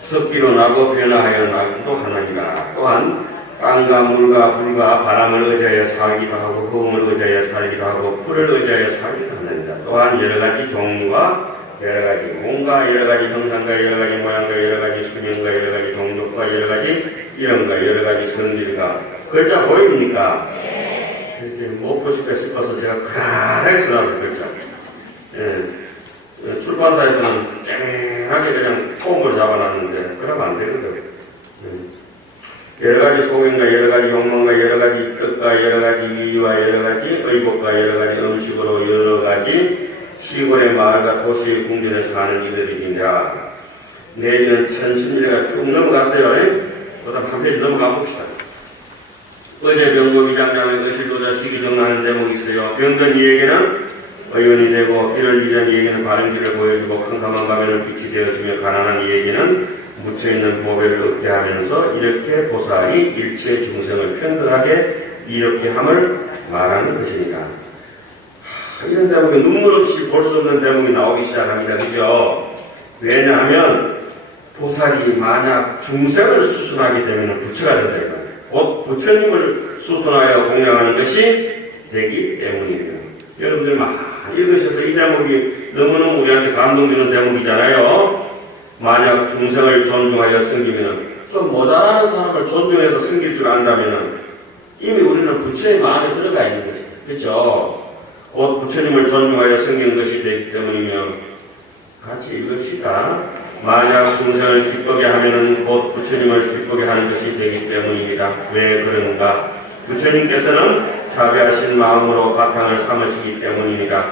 습기로 나고 변화하여 나기도 하나니라. 또한 땅과 물과 불과 바람을 의지하여 살기도 하고 흙을 의지하여 살기도 하고 풀을 의지하여 살기도 하나니라. 또한 여러가지 종류와 여러가지 몸과 여러가지 형상과 여러가지 모양과 여러가지 수명과 여러가지 종족과 여러가지 이름과 여러가지 성질과 글자 보입니까? 이렇게 못 보실까 싶어서 제가 가라하게 써놨어요, 글자. 예. 출판사에서는 쨍하게 그냥 폼을 잡아놨는데, 그러면 안 되거든. 여러가지 소견과 여러가지 욕망과 여러가지 뜻과 여러가지 이와 여러가지 의복과 여러가지 음식으로 여러가지 시골의 마을과 도시의 궁전에서 가는 이들이니라. 내일은 1000신리가 쭉 넘어갔어요. 그 다음 한 페이지 넘어가 봅시다. 어제 병고 위장장의 의실도자 시기 정하는 대목이 있어요. 병든 이에게는 의원이 되고 길을 잃은 이에게는 바른 길을 보여주고 캄캄한 가면은 빛이 되어주며 가난한 이에게는 묻혀있는 보배를 얻게 하면서 이렇게 보살이 일체 중생을 평등하게 이렇게 함을 말하는 것이니까. 이런 대목이 눈물 없이 볼 수 없는 대목이 나오기 시작합니다. 그죠? 왜냐하면 보살이 만약 중생을 수순하게 되면 부처가 된다 이거예요. 곧 부처님을 수순하여 공양하는 것이 되기 때문이에요. 여러분들 많이 읽으셔서 이 대목이 너무너무 우리한테 감동주는 대목이잖아요. 만약 중생을 존중하여 섬기면 좀 모자라는 사람을 존중해서 섬길 줄 안다면 이미 우리는 부처의 마음에 들어가 있는 것입니다. 그렇죠? 곧 부처님을 존중하여 섬기는 것이 되기 때문이며 같이 읽읍시다. 만약 중생을 기쁘게 하면은 곧 부처님을 기쁘게 하는 것이 되기 때문입니다. 왜 그런가? 부처님께서는 자비하신 마음으로 바탕을 삼으시기 때문입니다.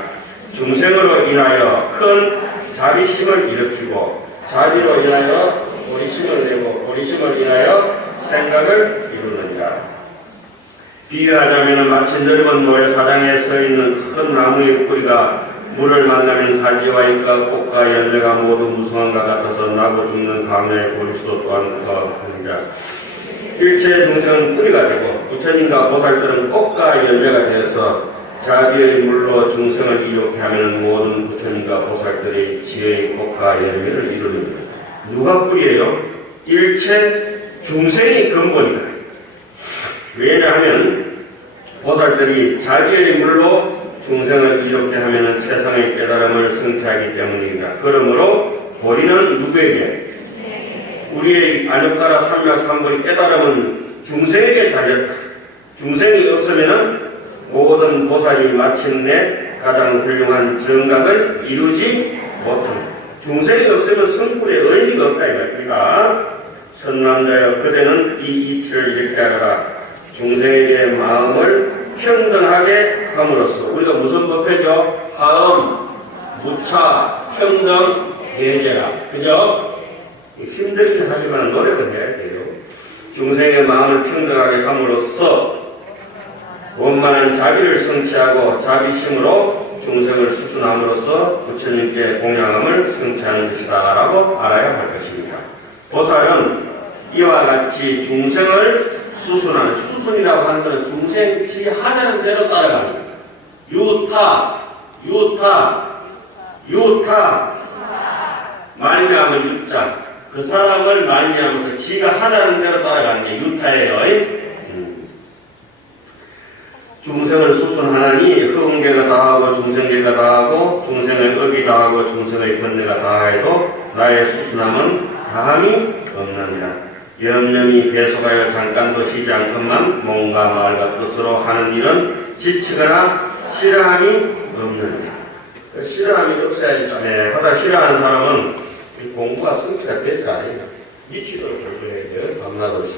중생으로 인하여 큰 자비심을 일으키고 자비로 인하여 보리심을 내고 보리심을 인하여 생각을 이루느니라. 비유하자면 마치 넓은 모래사장에 서 있는 큰 나무의 뿌리가 물을 만나면 가지와 잎과 꽃과 열매가 모두 무성한가 같아서 나고 죽는 강야의 보리수도 또한 그합니다. 일체 중생은 뿌리가 되고 부처님과 보살들은 꽃과 열매가 되어서 자비의 물로 중생을 이롭게 하면 모든 부처님과 보살들의 지혜의 꽃과 열매를 이루는다. 누가 뿌리예요? 일체 중생이 근본이다. 왜냐하면 보살들이 자비의 물로 중생을 이롭게 하면 최상의 깨달음을 성취하기 때문입니다. 그러므로 보리는 누구에게? 우리의 안욕가라 삼약삼불의 깨달음은 중생에게 달렸다. 중생이 없으면 모든 보살이 마침내 가장 훌륭한 정각을 이루지 못합니다. 중생이 없으면 성불의 의미가 없다 이겁니다. 선남자여 그대는 이 이치를 이렇게 하거라. 중생에게 마음을 평등하게 함으로써 우리가 무슨 법회죠? 화음, 무차, 평등, 대제라. 그죠? 힘들긴 하지만 노력은 해야 돼요. 중생의 마음을 평등하게 함으로써 원만한 자비를 성취하고 자비심으로 중생을 수순함으로써 부처님께 공양함을 성취하는 것이다 라고 알아야 할 것입니다. 보살은 이와 같이 중생을 수순하는, 수순이라고 하는 것은 중생 지하자는 대로 따라가는 거예요. 유타 말미암은 유자, 그 사람을 말미암아서 지가 하자는 대로 따라가는 게 유타예요. 중생을 수순하나니 흑계가 다하고 중생계가 다하고 중생의 업이 다하고 중생의 번뇌가 다하여도 나의 수순함은 다함이 없느니라. 염려이 계속하여 잠깐도 쉬지 않건만 몸과 말과 뜻으로 하는 일은 지치거나 싫어함이 없느니라. 싫어함이 없어야지. 하다 싫어하는 사람은 공부가 성취가 되지 않아요. 이치도를 결정해야 돼요. 밤낮 없이.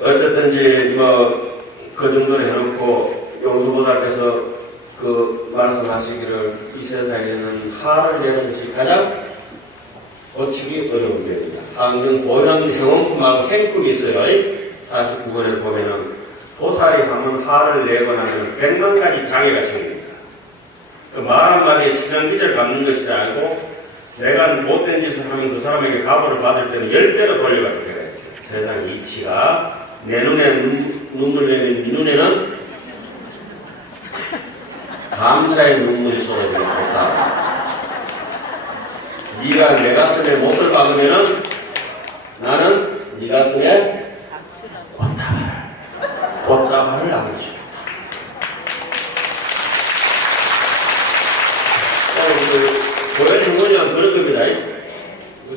어쨌든지 그 정도는 해놓고 용수보살께서 그 말씀하시기를 이 세상에는 화를 내는 것이 가장 고치기 어려운 일입니다. 항상 고향 형용품하고 행품이 있어요. 49번에 보면은 보살이 하면 화를 내거나 하면 100만 가지 장애가 생깁니다. 그 말 한마디에 천연기절 갚는 것이 아니고 내가 못된 짓을 하면 그 사람에게 가보를 받을 때는 10배로 돌려받을 때가 있어요. 세상의 이치가 내 눈에 눈물 내면 네 눈에는 감사의 눈물이 쏟아지고 있다. 네가 내 가슴에 못을 박으면은 나는 네 가슴에 꽃다발을 안아줘. 고향 형님은 그런 겁니다.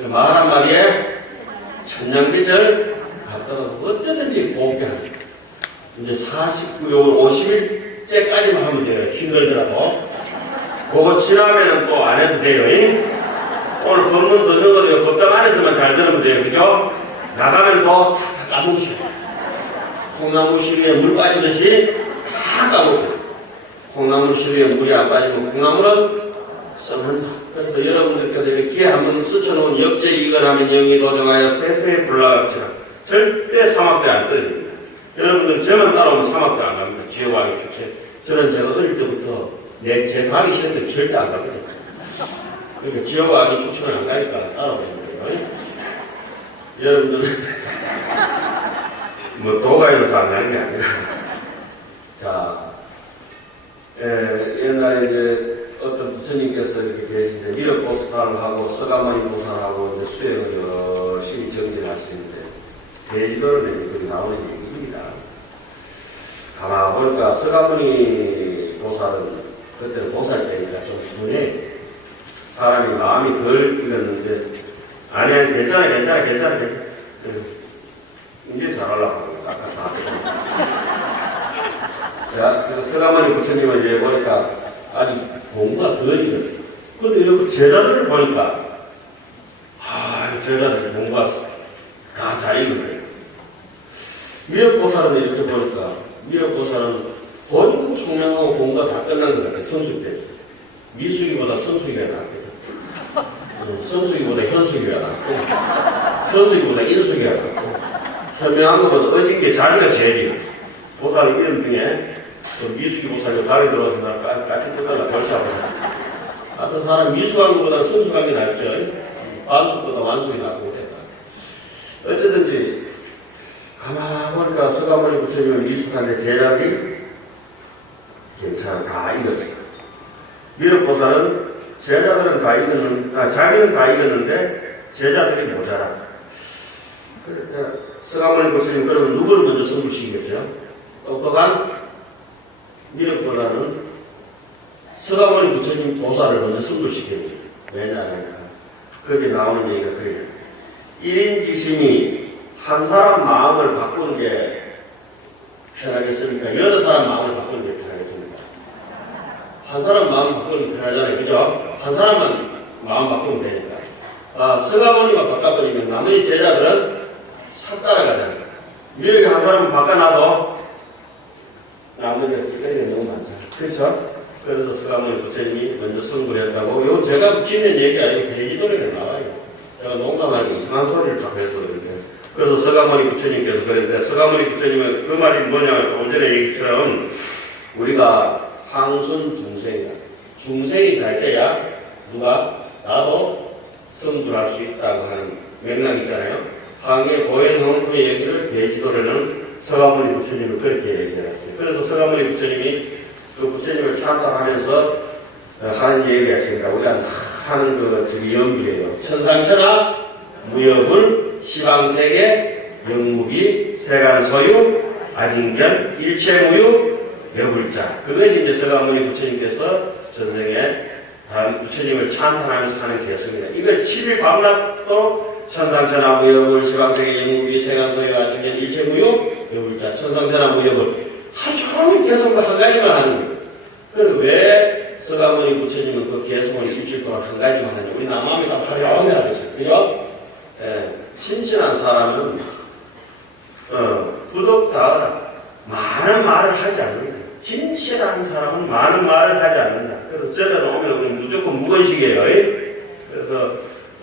말 한마디에 천냥기절 갖다가 어쩌든지 곱게 합니다. 이제 49요 50일째까지만 하면 돼요. 힘들더라도. 그거 지나면은 또 안 해도 돼요. 오늘 법문 듣는 거도 법당 안에서만 잘 들으면 돼요. 그죠? 나가면 또 싹 까먹으시고. 콩나무 시루에 물 빠지듯이 다 까먹고. 콩나무 시루에 물이 안 빠지면 콩나무는 썩는다. 그래서 여러분들께서 이렇게 기에 한번 스쳐놓은 역제 이걸 하면 영이 도정하여 세세에 불나갑니다. 절대 사막대 안 떨어집니다. 여러분들 저만 따라오면 사막대 안 갑니다. 지혜왕이 주체. 저는 제가 어릴 때부터 제 가기 싫은데 절대 안 가거든요. 그러니까 지혜왕이 추천을 안 가니까 따라오시는 거예요. 여러분들 뭐 도가 있어서 안 가는 게 아니라 자 옛날에 이제 어떤 부처님께서 이렇게 계신데 미륵보살을 하고 서가모니 보살하고 이제 수행을 열심히 정리를 하시는데 대지도를 거기 나오는 얘기입니다. 가만 보니까 서가모니 보살은 그때는 보살 때니까 좀 분해 사람이 마음이 덜 익었는데 아니야 괜찮아 이제 잘하려고 아까 다 자, 그 서가모니 부처님을 이제 보니까 아직 공부가 덜 익었어요. 근데 이렇게 제자들을 보니까, 제자들이 공부가 다 잘 익은 거예요. 미륵보살은 이렇게 보니까, 미륵보살은 본인 총명하고 공부가 다 끝난 것 같아요. 성숙이 됐어요. 미숙이보다 성숙이가 낫거든. 성숙이보다 현숙이가 낫고, 현숙이보다 일숙이가 낫고, 현명한 것보다 어진 게 자기가 제일이에요. 보살 이름 중에, 미숙이 보살도 다리 들어서 나 까치 뜯다가 벌써 아프다. 어떤 사람 미숙한 것보다 성숙한 게 낫죠. 반숙보다 완숙이 낫고 그랬다. 어쨌든지 가만 보니까 서가모니 부처님은 미숙한데 제자들이 괜찮아 다 익었어. 미륵보살은 제자들은 다 익었는데 자기는 다 익었는데 제자들이 모자라. 그러니까 서가모니 부처님 그러면 누구를 먼저 성불시키겠어요? 똑똑한 미륵보다는 서가모니 부처님 보살을 먼저 승부시킵니다. 왜냐하면 거기 나오는 얘기가 그래요. 1인지심이 한 사람 마음을 바꾸는 게 편하겠습니까? 여러 사람 마음을 바꾸는 게 편하겠습니까? 한 사람 마음 바꾸는 게 편하잖아요. 그죠? 한 사람만 마음 바꾸면 되니까. 서가모니만 바꿔버리면 나머지 제자들은 싹 따라가잖아요. 미륵이 한 사람을 바꿔놔도 나머지가 뒷거리가 너무 많잖아요. 그렇죠? 그래서 서가모니 부처님이 먼저 성불했다고. 이건 제가 붙이는 얘기 아니고 대지도리가 나와요. 제가 농담하기 이상한 소리를 좀 해서 그런데. 그래서 서가모니 부처님께서 그랬는데 서가모니 부처님은 그 말이 뭐냐면 조금 전에 얘기처럼 우리가 황순 중생이다. 중생이 잘 때야 누가 나도 성불할 수 있다고 하는 맥락이 있잖아요. 황의 고행 형품의 얘기를 대지도리는 서가모니 부처님을 그렇게 얘기해놨어요. 그래서 서가모니 부처님이 그 부처님을 찬탄하면서 하는 얘기가 있습니다. 우리가 하는 그 연불이에요. 천상천하 무여불 시방세계 영무비 세간소유 아진견 일체무유 여불자. 그것이 이제 서가모니 부처님께서 전생에 다른 부처님을 찬탄하면서 하는 개성입니다. 이걸 7일 밤낮도 천상천하 무여불 시방세계 영무비 세간소유 아진견 일체무유 여불자 천상천하 무여불 하루 종일 개성과 한 가지만 하는 거예요. 그래서 왜 서가모니 부처님은 그 개성을 일주일 동안 한 가지만 하냐. 우리 남아미 다 화려하게 하겠어요. 그죠? 신신한 사람은 부덕 다하라. 많은 말을 하지 않는다. 진실한 사람은 많은 말을 하지 않는다. 그래서 저는 오면 무조건 무건식이에요. 그래서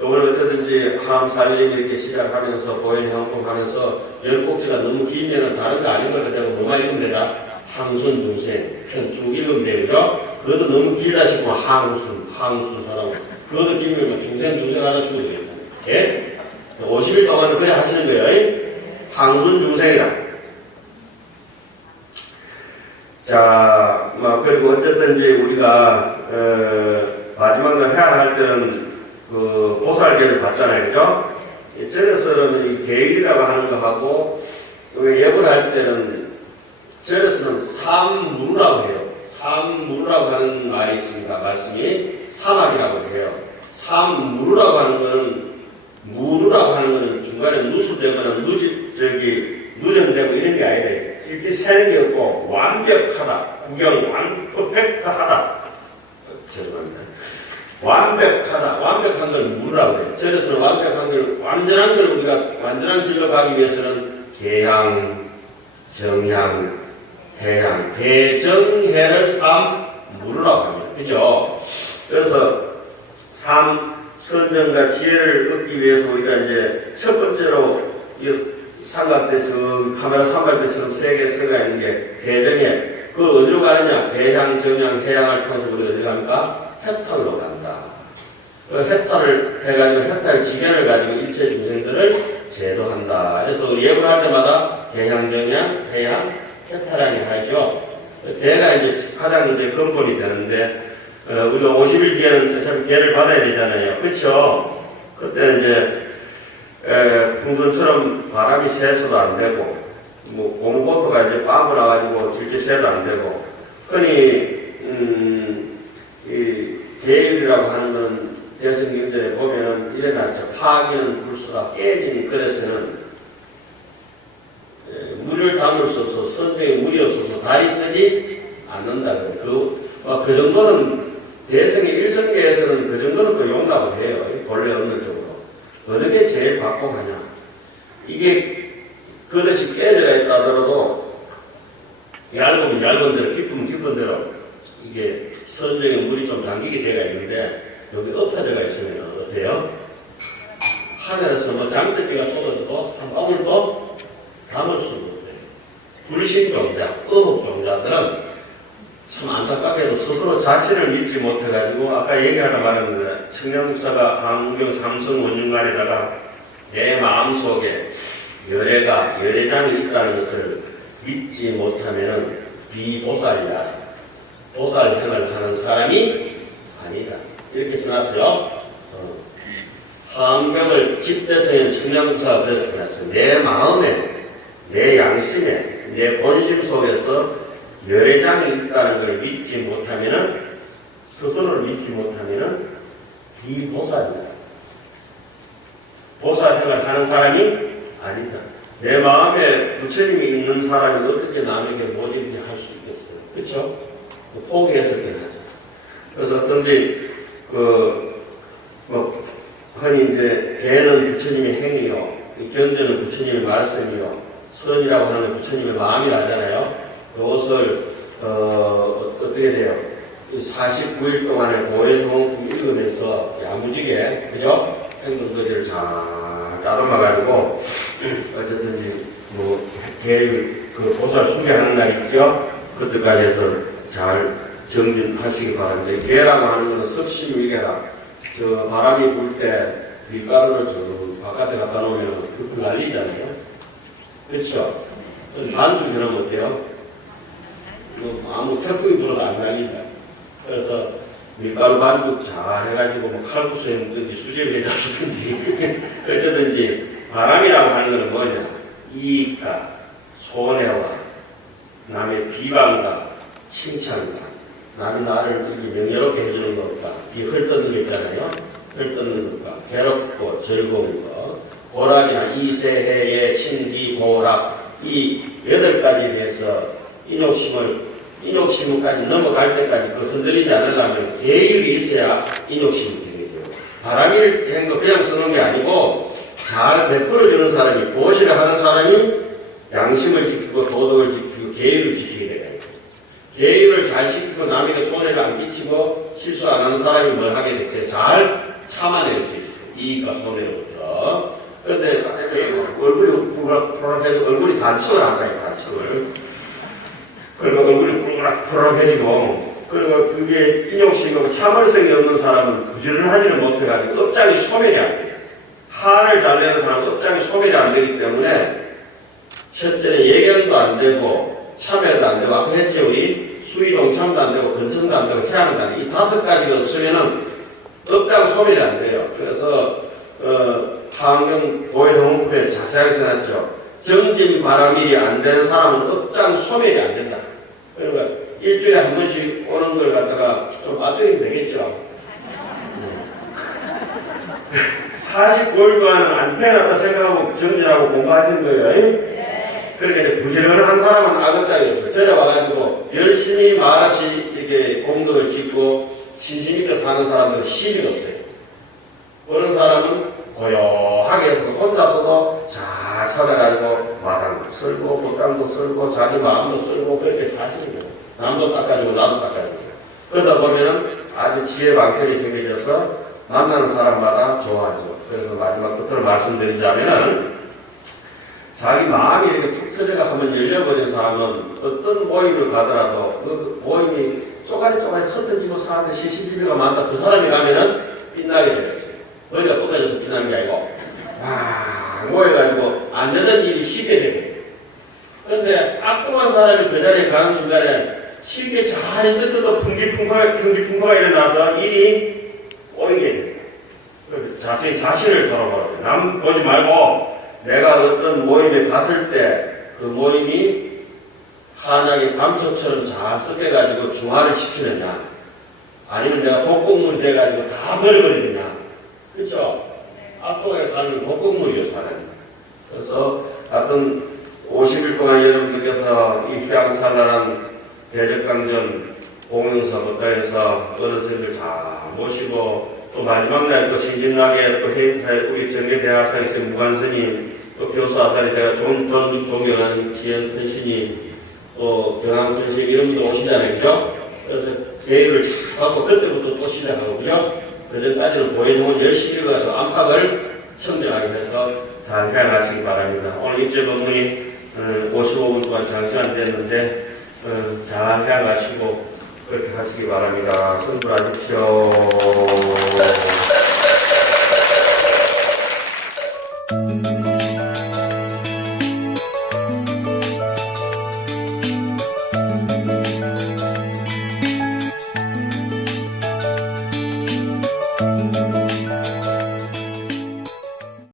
오늘 어쩌든지 화음 살림 이렇게 시작하면서 보현 형법하면서 열 꼭지가 너무 길면 다른 거 아닌 걸 그대로 뭐만 읽으면 되다. 항순 중생 편 쭉 읽으면 되죠. 그것도 너무 길다 싶으면 항순 하라고. 그것도 길면 중생 하나 주면 되겠다. 예? 50일 동안은 그래 하시는 거예요. 항순 중생이다. 자, 그리고 어쨌든 이제 우리가, 마지막으로 해야 할 때는 그 보살계를 받잖아요. 그죠? 절에서는 이 계율이라고 하는 거하고, 예불 할 때는, 절에서는 삼무라고 해요. 삼무라고 하는 말이 있습니다. 말씀이 사막이라고 해요. 삼무라고 하는 거는, 무루라고 하는 거는 중간에 누수되거나 누정되고 이런 게 아니라 일찍 세는 게 없고 완벽하다. 구경 퍼펙트하다. 죄송합니다. 완벽한 걸 무라고 해요. 저래서는 완벽한 걸, 완전한 걸 우리가 완전한 길로 가기 위해서는 계향, 정향, 해향, 대정해를 삼무라고 합니다. 그죠? 그래서 선정과 지혜를 얻기 위해서 우리가 이제 첫 번째로 삼각 때, 카메라 삼각 때처럼 세 개 써가 있는 게 대정해. 그걸 어디로 가느냐? 대향, 정향, 해향을 통해서 우리가 어디로 갑니까? 해탈로 간다. 그 해탈을 해가지고 해탈 지견을 가지고 일체 중생들을 제도한다. 그래서 예불할 때마다 대향, 정향, 해향, 해탈하게 하죠. 대가 이제 가장 이제 근본이 되는데, 우리가 50일 뒤에는 어차피 계를 받아야 되잖아요. 그렇죠? 그때 이제 풍선처럼 바람이 세서도 안 되고, 공보트가 이제 빵을 나가지고 질질 세도 안 되고, 흔히, 이 계율이라고 하는 건 대승경전에 보면은 일어났죠. 파기는 불수가 깨진 그릇에는 물을 담을 수 없어서 선생에 물이 없어서 달이 뜨지 않는다. 그 정도는 대승의 일성계에서는 그 정도는 또 용납을 해요. 본래 없는 쪽으로. 어느 게 제일 박복하냐. 이게 그릇이 깨져가 있다 하더라도 얇으면 얇은 대로 깊으면 깊은 대로 이게 선정에 물이 좀 잠기게 되어 있는데 여기 엎어져가 있으면 어때요? 하늘에서 뭐 장대기가 쏟아져도 한 방울도 담을 수는 없대요. 불신종자, 의혹종자들은 참 안타깝게도 스스로 자신을 믿지 못해가지고 아까 얘기하다 말했는데 청량사가 한국경 삼성 원중간에다가 내 마음속에 열애장이 있다는 것을 믿지 못하면은 비보살이다. 보살행을 하는 사람이 아니다. 이렇게 써놨어요. 한경을 집대성인 청량사가 그래서 써놨어요. 내 마음에, 내 양심에, 내 본심 속에서 열애장이 있다는 걸 믿지 못하면은, 스스로를 믿지 못하면은, 비보살이다. 보살행을 하는 사람이 아니다. 내 마음에 부처님이 있는 사람이 어떻게 남에게 모질게 할 수 있겠어요? 그렇죠? 포기했을 때 하죠. 그래서 어떤지, 흔히 이제, 대는 부처님의 행위요, 견제는 부처님의 말씀이요, 선이라고 하는 부처님의 마음이 나잖아요. 그것을 어떻게 돼요? 49일 동안에 보현형품 읽으면서 야무지게 그죠? 행동거리를 잘 따라가가지고 어쨌든지 그 보살 숭배하는 날 있죠? 그때까지 해서 잘 정진하시기 바랍니다. 개라고 하는 것은 석심위계라. 저 바람이 불 때 밀가루를 저 바깥에 갖다 놓으면 그 날리잖아요. 그렇죠? 반죽 해놓으면 어때요? 아무 태풍이 불어도 안 날린다. 그래서 밀가루 반죽 잘 해가지고 칼국수에 묻든지 수제비에 잡든지 어쩌든지 바람이라고 하는 것은 뭐냐? 이익과 손해와 남의 비방과 칭찬과 나를 이렇게 명예롭게 해주는 것과 이 헐뜯는 거 있잖아요. 헐뜯는 것과 괴롭고 즐거운 것, 고락이나 이세해의 친기 고락 이 8가지에 대해서 인욕심까지 넘어갈 때까지 그 흔들리지 않으려면 계율이 있어야 인욕심이 되겠죠. 바람일 한 거 그냥 쓰는 게 아니고 잘 베풀어주는 사람이, 보시를 하는 사람이 양심을 지키고 도덕을 지키고 계율을 지키게 되겠죠. 계율을 잘 지키고 남에게 손해를 안 끼치고 실수 안 하는 사람이 뭘 하게 됐어요? 잘 참아낼 수 있어요. 이익과 손해로부터. 그런데 얼굴이 푸락푸락해지고 얼굴이 단침을 한다니까, 단침을. 그리고 얼굴이 푸락푸락해지고 그리고 그게 인용식이고 참을성이 없는 사람은 부지런하지를 못해가지고 업장이 소멸이 안 돼요. 한을 잘 내는 사람은 업장이 소멸이 안 되기 때문에 첫째는 예견도 안 되고 참여도 안 되고 아까 했죠 우리 수의동참도 안 되고 근청도 안 되고 해안도 안 되고 이 5가지가 없으면은 업장 소멸이 안 돼요. 그래서 하안경 고일홍풀에 자세하게 써놨죠. 정진 바람일이 안 되는 사람은 업장 소멸이 안 된다. 그러니까 일주일에 한 번씩 오는 걸 갖다가 좀 맞추면 되겠죠. 49일 동안 안 태어났다 생각하고 정진하고 공부하시는 거예요. 그러니까 이제 부지런한 사람은 악업장이 없어요. 전에 와가지고 열심히 말없이 이렇게 공덕을 짓고 신심 있게 사는 사람들은 시비가 없어요. 그런 사람은 고요하게 해서 혼자서도 잘 살아가지고 마당도 쓸고 꽃당도 쓸고 자기 마음도 쓸고 그렇게 사시는 거예요. 남도 닦아주고 나도 닦아주고. 그러다 보면은 아주 지혜 방편이 생겨져서 만나는 사람마다 좋아하죠. 그래서 마지막 끝으로 말씀드리자면은 자기 마음이 이렇게 툭 터져가 한번 열려버린 사람은 어떤 모임을 가더라도 그 모임이 쪼가리 흩어지고 사람들 시시비비가 많다. 그 사람이 가면은 빛나게 되겠어요. 머리가 똑같아서 빛나는 게 아니고 와 모여가지고 안 되던 일이 쉽게 되거든요. 그런데 악동한 사람이 그 자리에 가는 순간에 쉽게 잘 했던 것도 풍기풍가가 일어나서 일이 꼬이게 돼요. 자신을 돌아보라고. 남 보지 말고 내가 어떤 모임에 갔을 때 그 모임이 한약의 감초처럼 잘 섞여가지고 중화를 시키느냐 아니면 내가 독극물이 돼가지고 다 버려버리느냐 그렇죠? 악동에 사는 독극물이요 사람이. 그래서 하여튼 50일 동안 여러분들께서 이 휘황찬란한 대적강전 공연사부터 해서 어르신들 다 모시고 또 마지막 날 또 신진하게 또 행사에 우리 정계대학사에서 무관스님 또 교수아사리 제가 존경하는 지연 선신이 또 경암 선신 이런 분도 오시잖아요. 그죠? 그래서 계획을 잘 갖고 그때부터 또 시작하고 그죠? 그전까지는 보혜동은 열심히 가서 안팎을 청정하게 해서 잘 해나가시기 바랍니다. 오늘 입제 법문이 55분 동안 장시간 됐는데 잘 해나가시고 그렇게 하시기 바랍니다. 선불하십시오.